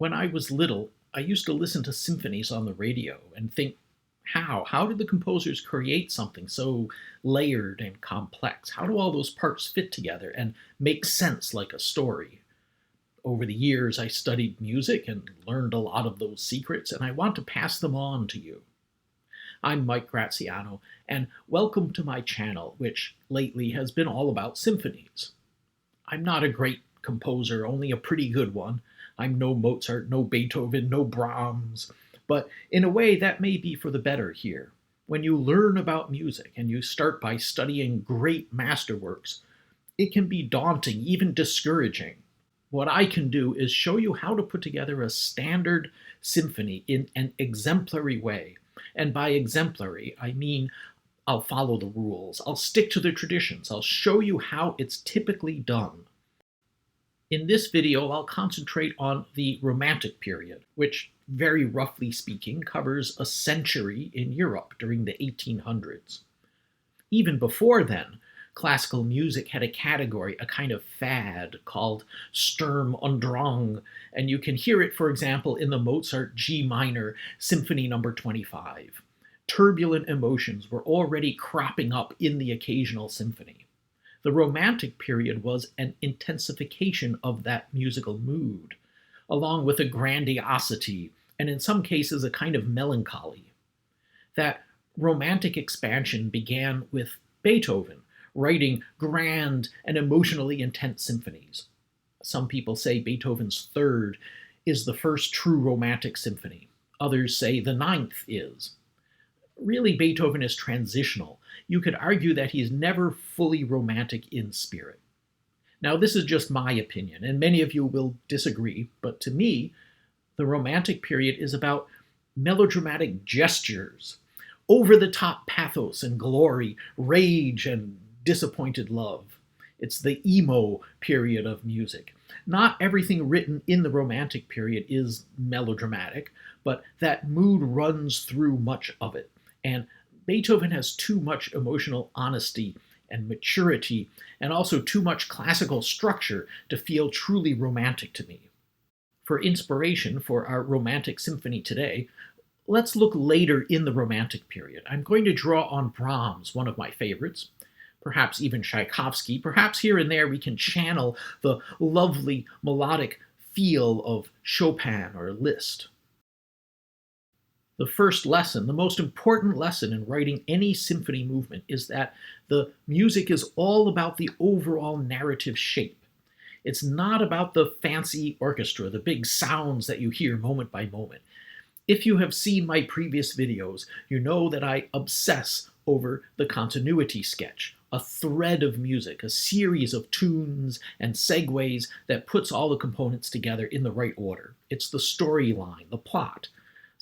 When I was little, I used to listen to symphonies on the radio and think, how? How did the composers create something so layered and complex? How do all those parts fit together and make sense like a story? Over the years, I studied music and learned a lot of those secrets, and I want to pass them on to you. I'm Mike Graziano, and welcome to my channel, which lately has been all about symphonies. I'm not a great composer, only a pretty good one. I'm no Mozart, no Beethoven, no Brahms. But in a way, that may be for the better here. When you learn about music and you start by studying great masterworks, it can be daunting, even discouraging. What I can do is show you how to put together a standard symphony in an exemplary way. And by exemplary, I mean I'll follow the rules, I'll stick to the traditions, I'll show you how it's typically done. In this video, I'll concentrate on the Romantic period, which, very roughly speaking, covers a century in Europe during the 1800s. Even before then, classical music had a category, a kind of fad, called Sturm und Drang, and you can hear it, for example, in the Mozart G minor Symphony No. 25. Turbulent emotions were already cropping up in the occasional symphony. The Romantic period was an intensification of that musical mood, along with a grandiosity, and in some cases a kind of melancholy. That Romantic expansion began with Beethoven, writing grand and emotionally intense symphonies. Some people say Beethoven's Third is the first true Romantic symphony. Others say the Ninth is. Really, Beethoven is transitional. You could argue that he's never fully romantic in spirit. Now, this is just my opinion, and many of you will disagree, but to me, the Romantic period is about melodramatic gestures, over-the-top pathos and glory, rage and disappointed love. It's the emo period of music. Not everything written in the Romantic period is melodramatic, but that mood runs through much of it. And Beethoven has too much emotional honesty and maturity, and also too much classical structure to feel truly romantic to me. For inspiration for our Romantic symphony today, let's look later in the Romantic period. I'm going to draw on Brahms, one of my favorites, perhaps even Tchaikovsky. Perhaps here and there we can channel the lovely melodic feel of Chopin or Liszt. The first lesson, the most important lesson in writing any symphony movement, is that the music is all about the overall narrative shape. It's not about the fancy orchestra, the big sounds that you hear moment by moment. If you have seen my previous videos, you know that I obsess over the continuity sketch, a thread of music, a series of tunes and segues that puts all the components together in the right order. It's the storyline, the plot.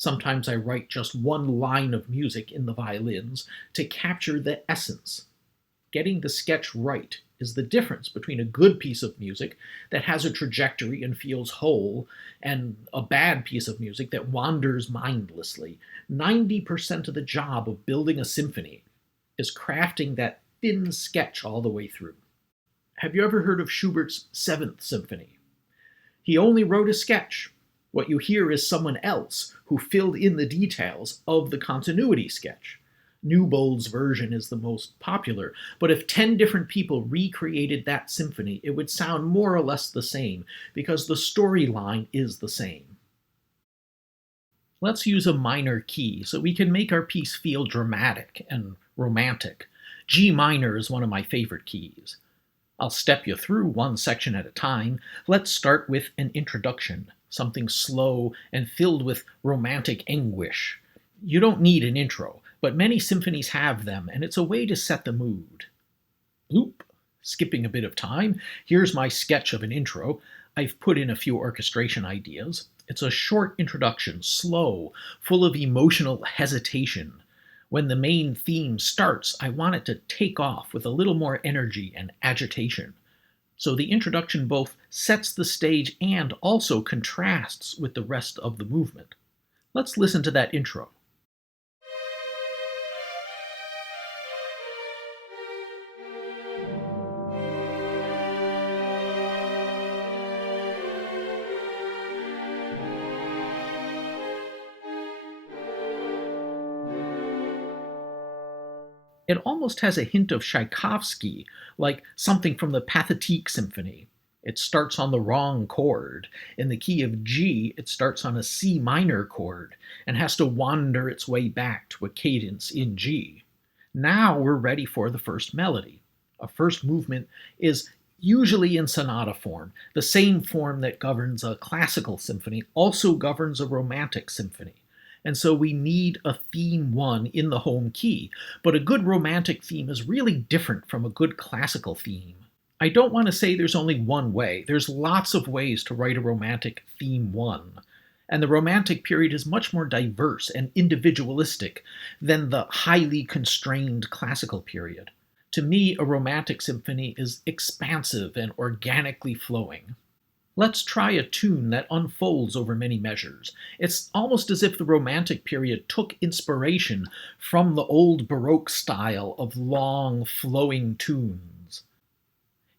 Sometimes I write just one line of music in the violins to capture the essence. Getting the sketch right is the difference between a good piece of music that has a trajectory and feels whole, and a bad piece of music that wanders mindlessly. 90% of the job of building a symphony is crafting that thin sketch all the way through. Have you ever heard of Schubert's Seventh Symphony? He only wrote a sketch. What you hear is someone else who filled in the details of the continuity sketch. Newbold's version is the most popular, but if 10 different people recreated that symphony, it would sound more or less the same, because the storyline is the same. Let's use a minor key so we can make our piece feel dramatic and romantic. G minor is one of my favorite keys. I'll step you through one section at a time. Let's start with an introduction, something slow and filled with romantic anguish. You don't need an intro, but many symphonies have them, and it's a way to set the mood. Bloop, skipping a bit of time, here's my sketch of an intro. I've put in a few orchestration ideas. It's a short introduction, slow, full of emotional hesitation. When the main theme starts, I want it to take off with a little more energy and agitation. So the introduction both sets the stage and also contrasts with the rest of the movement. Let's listen to that intro. It almost has a hint of Tchaikovsky, like something from the Pathétique Symphony. It starts on the wrong chord. In the key of G, it starts on a C minor chord and has to wander its way back to a cadence in G. Now we're ready for the first melody. A first movement is usually in sonata form. The same form that governs a classical symphony also governs a romantic symphony. And so we need a theme one in the home key. But a good romantic theme is really different from a good classical theme. I don't want to say there's only one way. There's lots of ways to write a romantic theme one. And the Romantic period is much more diverse and individualistic than the highly constrained classical period. To me, a Romantic symphony is expansive and organically flowing. Let's try a tune that unfolds over many measures. It's almost as if the Romantic period took inspiration from the old Baroque style of long, flowing tunes.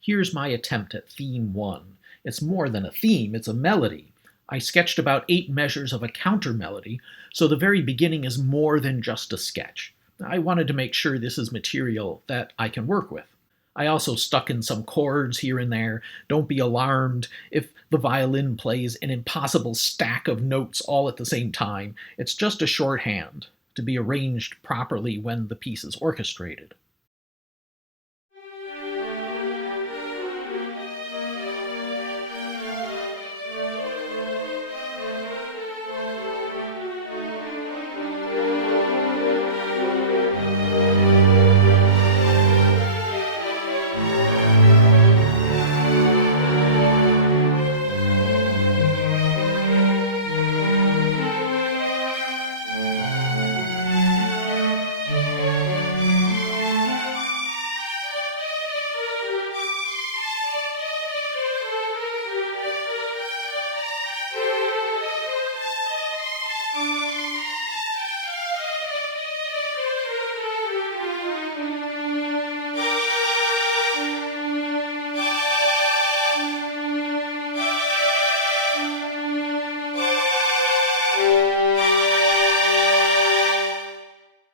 Here's my attempt at theme one. It's more than a theme, it's a melody. I sketched about 8 measures of a counter melody, so the very beginning is more than just a sketch. I wanted to make sure this is material that I can work with. I also stuck in some chords here and there. Don't be alarmed if the violin plays an impossible stack of notes all at the same time. It's just a shorthand to be arranged properly when the piece is orchestrated.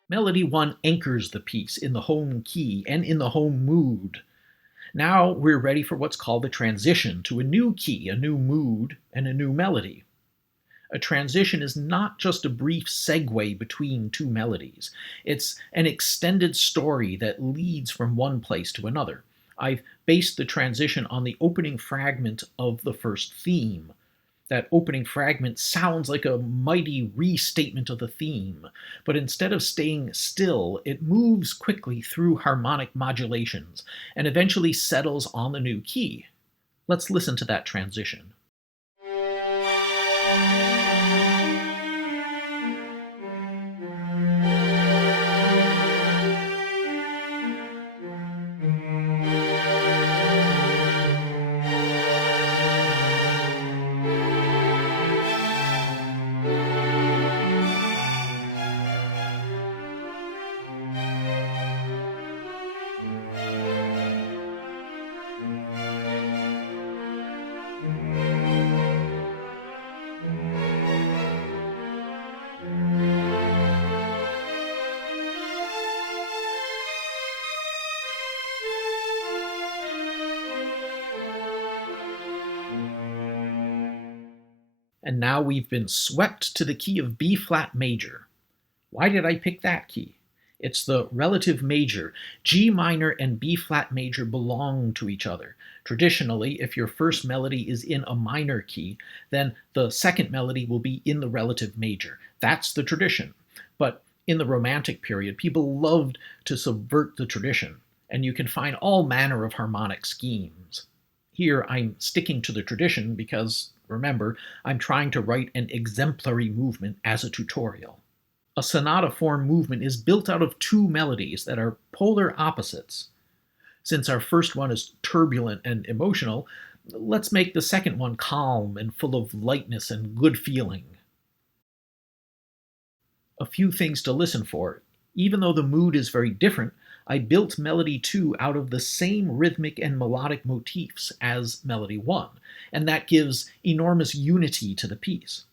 Melody 1 anchors the piece in the home key and in the home mood. Now we're ready for what's called the transition to a new key, a new mood, and a new melody. A transition is not just a brief segue between two melodies. It's an extended story that leads from one place to another. I've based the transition on the opening fragment of the first theme. That opening fragment sounds like a mighty restatement of the theme, but instead of staying still, it moves quickly through harmonic modulations and eventually settles on the new key. Let's listen to that transition. And now we've been swept to the key of B flat major. Why did I pick that key? It's the relative major. G minor and B flat major belong to each other. Traditionally, if your first melody is in a minor key, then the second melody will be in the relative major. That's the tradition. But in the Romantic period, people loved to subvert the tradition, and you can find all manner of harmonic schemes. Here, I'm sticking to the tradition because, remember, I'm trying to write an exemplary movement as a tutorial. A sonata form movement is built out of two melodies that are polar opposites. Since our first one is turbulent and emotional, let's make the second one calm and full of lightness and good feeling. A few things to listen for. Even though the mood is very different, I built Melody 2 out of the same rhythmic and melodic motifs as Melody 1, and that gives enormous unity to the piece.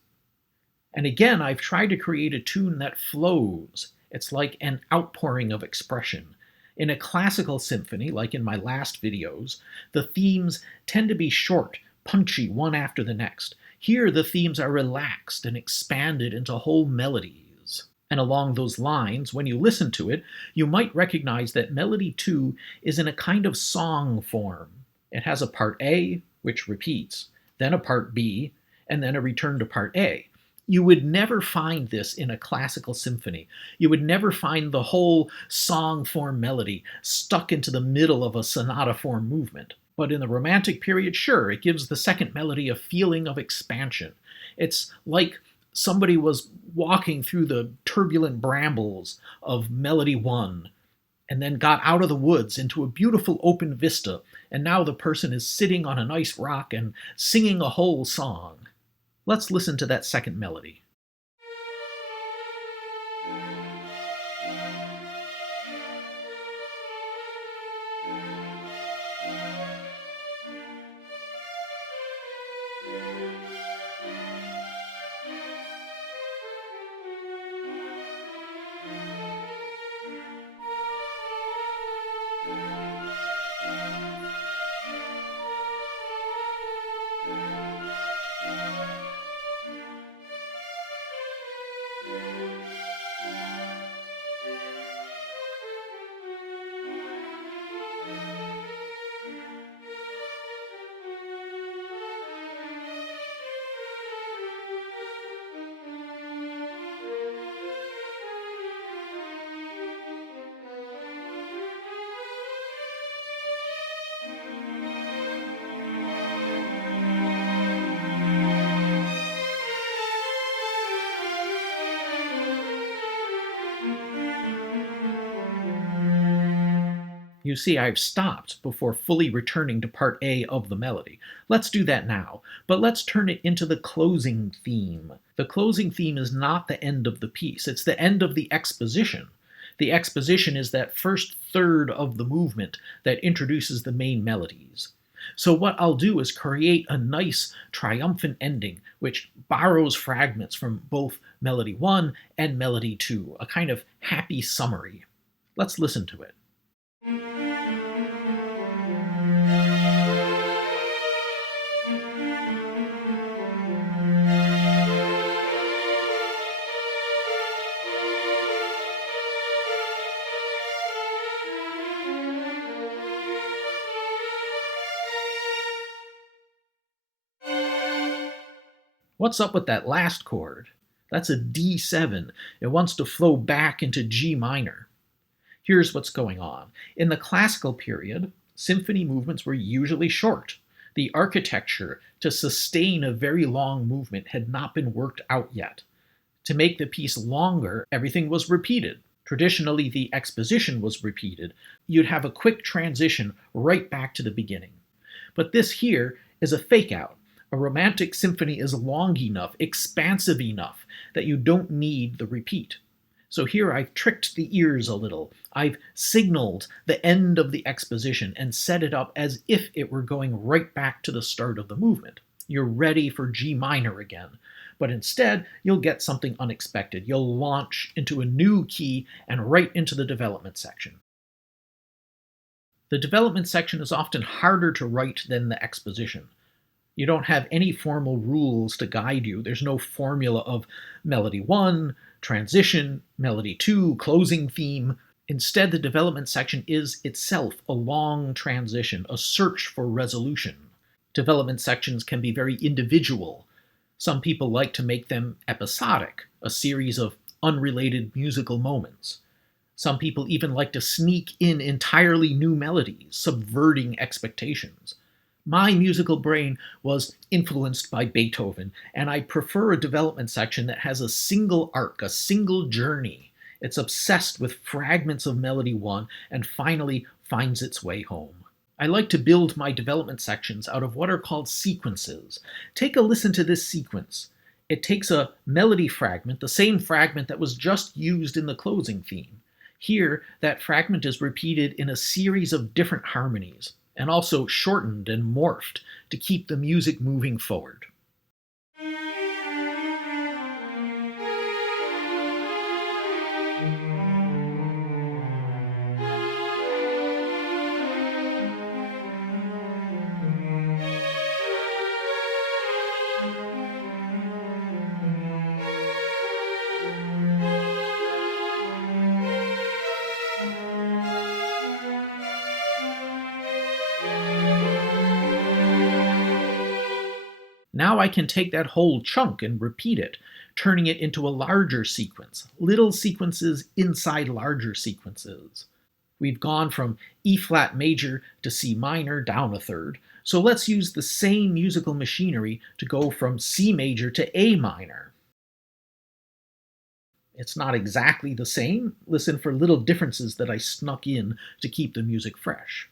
And again, I've tried to create a tune that flows. It's like an outpouring of expression. In a classical symphony, like in my last videos, the themes tend to be short, punchy, one after the next. Here, the themes are relaxed and expanded into whole melodies. And along those lines, when you listen to it, you might recognize that melody 2 is in a kind of song form. It has a part A, which repeats, then a part B, and then a return to part A. You would never find this in a classical symphony. You would never find the whole song form melody stuck into the middle of a sonata form movement. But in the Romantic period, sure, it gives the second melody a feeling of expansion. It's like somebody was walking through the turbulent brambles of Melody 1 and then got out of the woods into a beautiful open vista, and now the person is sitting on a nice rock and singing a whole song. Let's listen to that second melody. You see, I've stopped before fully returning to part A of the melody. Let's do that now, but let's turn it into the closing theme. The closing theme is not the end of the piece, it's the end of the exposition. The exposition is that first third of the movement that introduces the main melodies. So what I'll do is create a nice triumphant ending which borrows fragments from both Melody 1 and Melody 2, a kind of happy summary. Let's listen to it. What's up with that last chord? That's a D7. It wants to flow back into G minor. Here's what's going on. In the classical period, symphony movements were usually short. The architecture to sustain a very long movement had not been worked out yet. To make the piece longer, everything was repeated. Traditionally, the exposition was repeated. You'd have a quick transition right back to the beginning. But this here is a fake out. A romantic symphony is long enough, expansive enough, that you don't need the repeat. So here I've tricked the ears a little. I've signaled the end of the exposition and set it up as if it were going right back to the start of the movement. You're ready for G minor again. But instead, you'll get something unexpected. You'll launch into a new key and right into the development section. The development section is often harder to write than the exposition. You don't have any formal rules to guide you. There's no formula of Melody 1, transition, Melody 2, closing theme. Instead, the development section is itself a long transition, a search for resolution. Development sections can be very individual. Some people like to make them episodic, a series of unrelated musical moments. Some people even like to sneak in entirely new melodies, subverting expectations. My musical brain was influenced by Beethoven, and I prefer a development section that has a single arc, a single journey. It's obsessed with fragments of Melody 1 and finally finds its way home. I like to build my development sections out of what are called sequences. Take a listen to this sequence. It takes a melody fragment, the same fragment that was just used in the closing theme. Here, that fragment is repeated in a series of different harmonies, and also shortened and morphed to keep the music moving forward. Now I can take that whole chunk and repeat it, turning it into a larger sequence, little sequences inside larger sequences. We've gone from E flat major to C minor, down a third, so let's use the same musical machinery to go from C major to A minor. It's not exactly the same. Listen for little differences that I snuck in to keep the music fresh.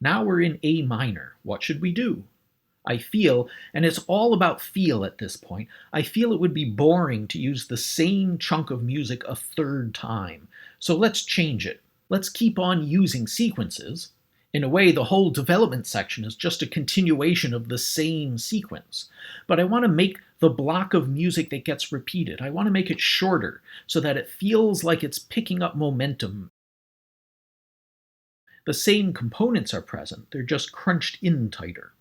Now we're in A minor. What should we do? I feel, and it's all about feel at this point, I feel it would be boring to use the same chunk of music a third time. So let's change it. Let's keep on using sequences. In a way, the whole development section is just a continuation of the same sequence. But I want to make the block of music that gets repeated, I want to make it shorter so that it feels like it's picking up momentum. The same components are present, they're just crunched in tighter.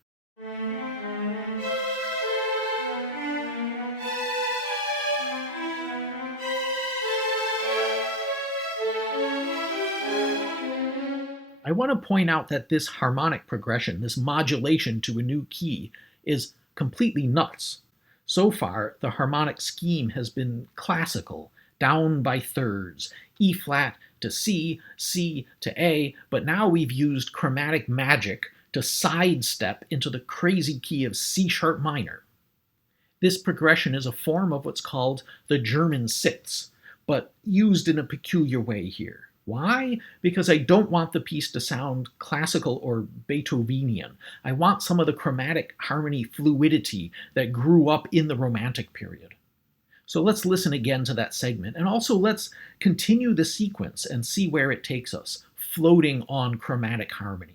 I want to point out that this harmonic progression, this modulation to a new key, is completely nuts. So far, the harmonic scheme has been classical, down by thirds, E flat to C, C to A, but now we've used chromatic magic to sidestep into the crazy key of C sharp minor. This progression is a form of what's called the German sixths, but used in a peculiar way here. Why? Because I don't want the piece to sound classical or Beethovenian. I want some of the chromatic harmony fluidity that grew up in the Romantic period. So let's listen again to that segment, and also let's continue the sequence and see where it takes us, floating on chromatic harmony.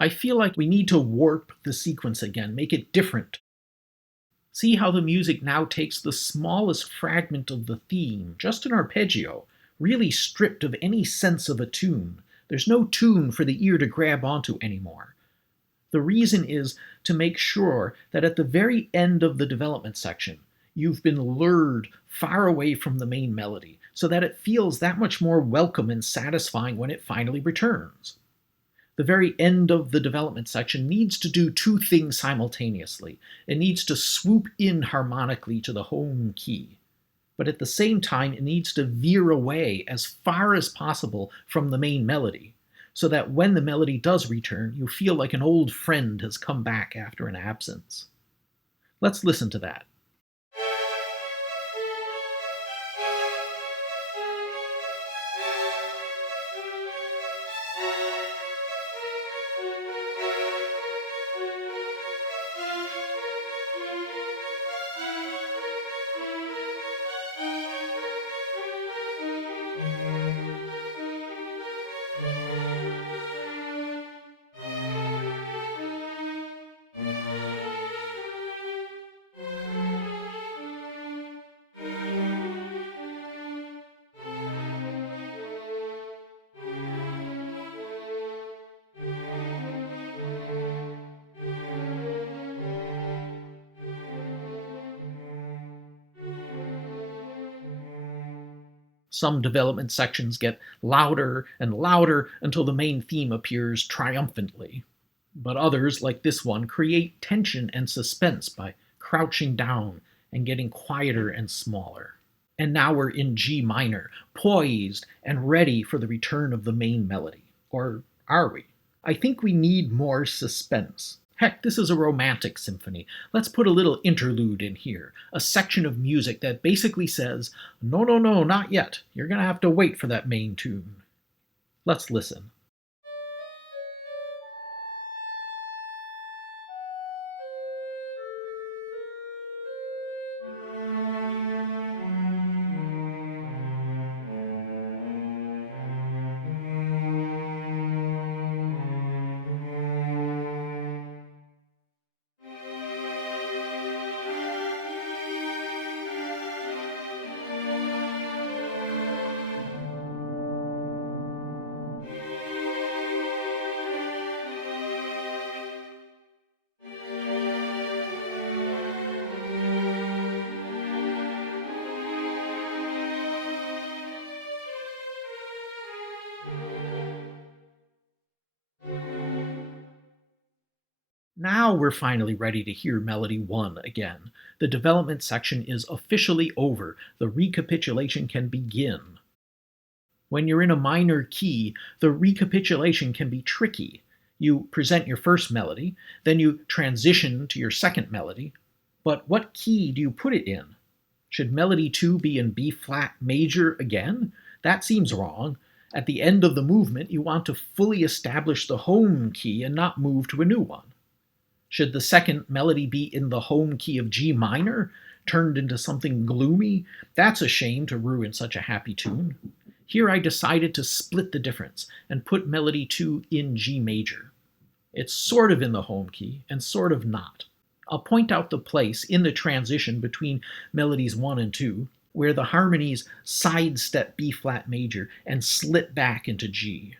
I feel like we need to warp the sequence again, make it different. See how the music now takes the smallest fragment of the theme, just an arpeggio, really stripped of any sense of a tune. There's no tune for the ear to grab onto anymore. The reason is to make sure that at the very end of the development section, you've been lured far away from the main melody, so that it feels that much more welcome and satisfying when it finally returns. The very end of the development section needs to do two things simultaneously. It needs to swoop in harmonically to the home key, but at the same time it needs to veer away as far as possible from the main melody, so that when the melody does return, you feel like an old friend has come back after an absence. Let's listen to that. Some development sections get louder and louder until the main theme appears triumphantly. But others, like this one, create tension and suspense by crouching down and getting quieter and smaller. And now we're in G minor, poised and ready for the return of the main melody. Or are we? I think we need more suspense. Heck, this is a romantic symphony. Let's put a little interlude in here, a section of music that basically says, no, no, no, not yet. You're going to have to wait for that main tune. Let's listen. Now we're finally ready to hear Melody 1 again. The development section is officially over. The recapitulation can begin. When you're in a minor key, the recapitulation can be tricky. You present your first melody, then you transition to your second melody. But what key do you put it in? Should Melody 2 be in B flat major again? That seems wrong. At the end of the movement, you want to fully establish the home key and not move to a new one. Should the second melody be in the home key of G minor, turned into something gloomy? That's a shame to ruin such a happy tune. Here I decided to split the difference and put Melody 2 in G major. It's sort of in the home key and sort of not. I'll point out the place in the transition between melodies 1 and 2 where the harmonies sidestep B flat major and slip back into G.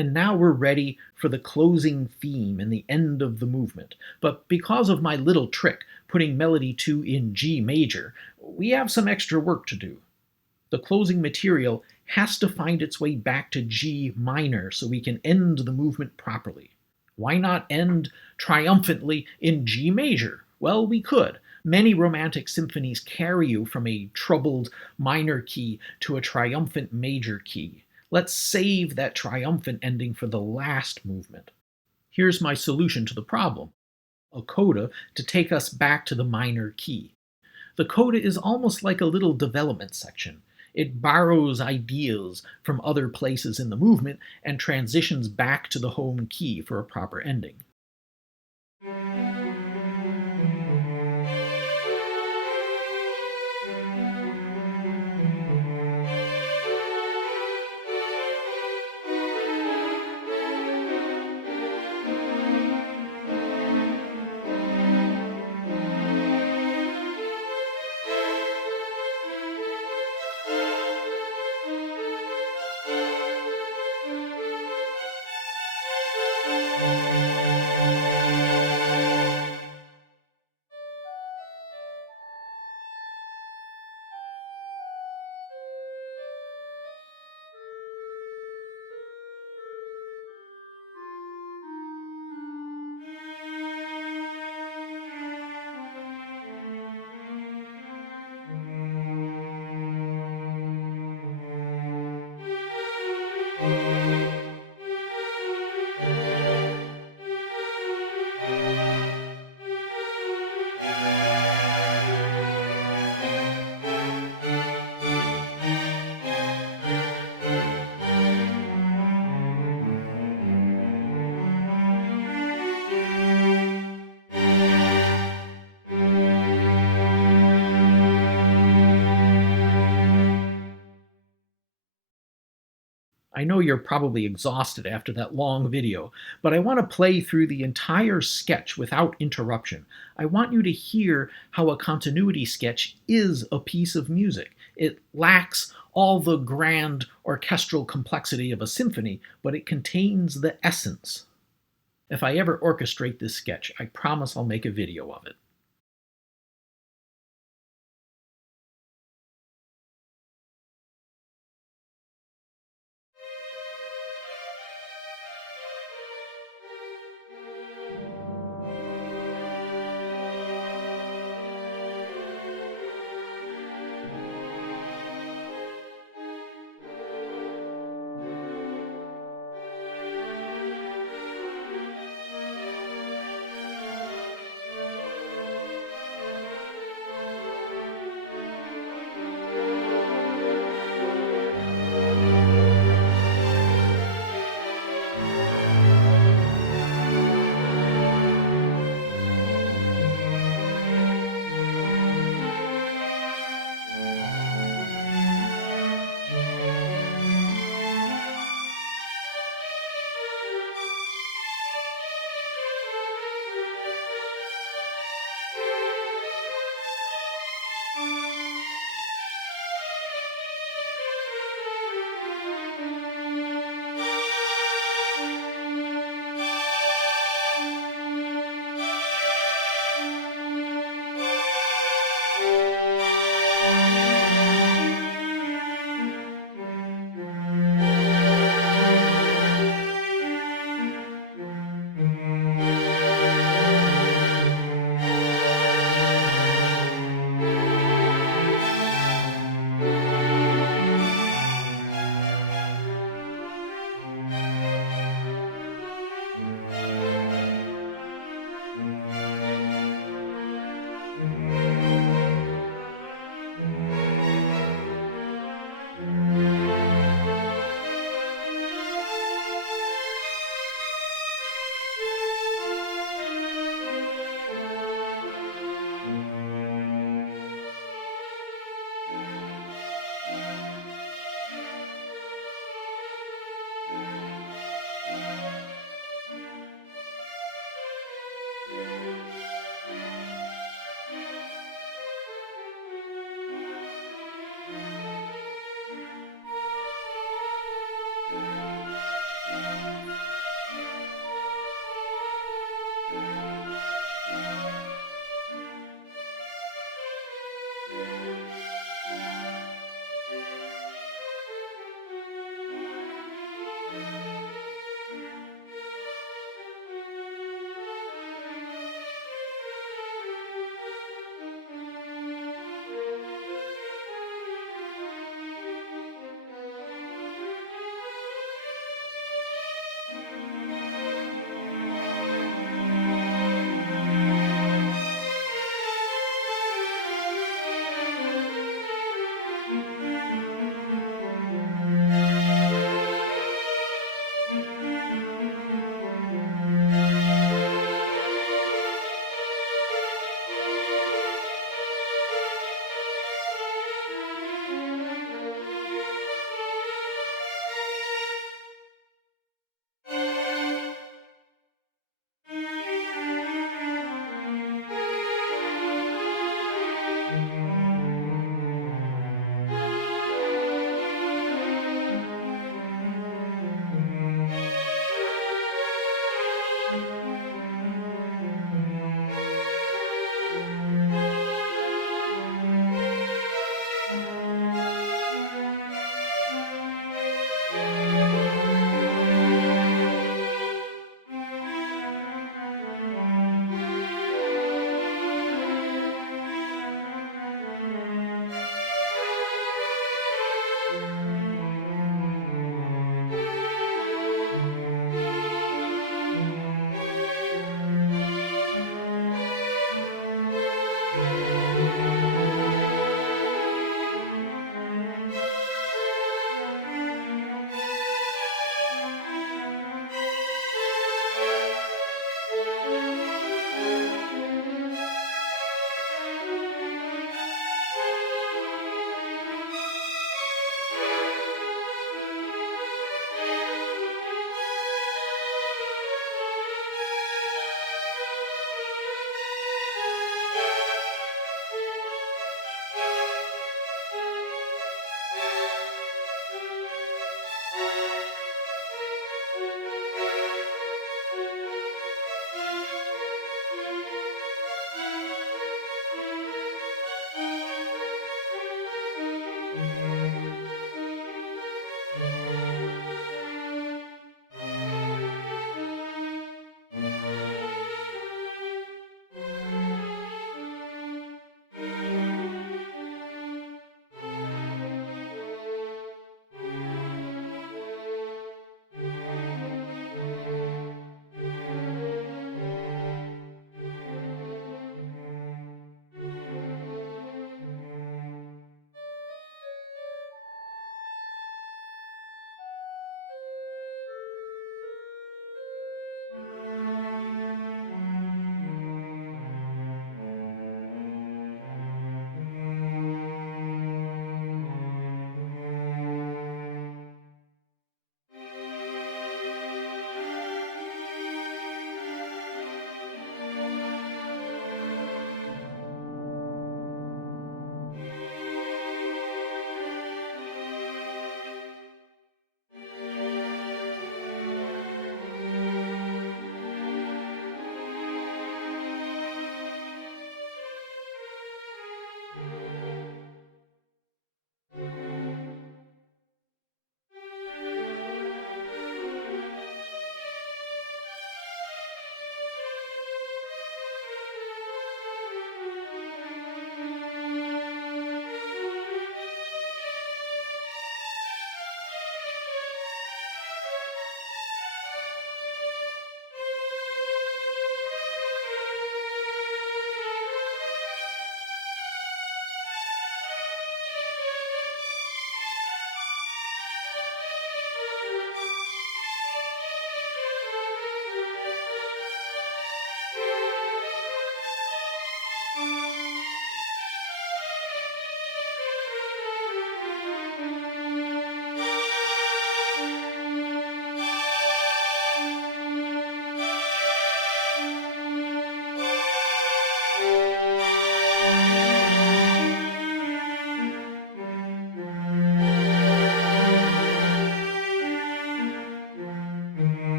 And now we're ready for the closing theme and the end of the movement. But because of my little trick, putting Melody 2 in G major, we have some extra work to do. The closing material has to find its way back to G minor so we can end the movement properly. Why not end triumphantly in G major? Well, we could. Many romantic symphonies carry you from a troubled minor key to a triumphant major key. Let's save that triumphant ending for the last movement. Here's my solution to the problem: a coda to take us back to the minor key. The coda is almost like a little development section. It borrows ideas from other places in the movement and transitions back to the home key for a proper ending. I know you're probably exhausted after that long video, but I want to play through the entire sketch without interruption. I want you to hear how a continuity sketch is a piece of music. It lacks all the grand orchestral complexity of a symphony, but it contains the essence. If I ever orchestrate this sketch, I promise I'll make a video of it.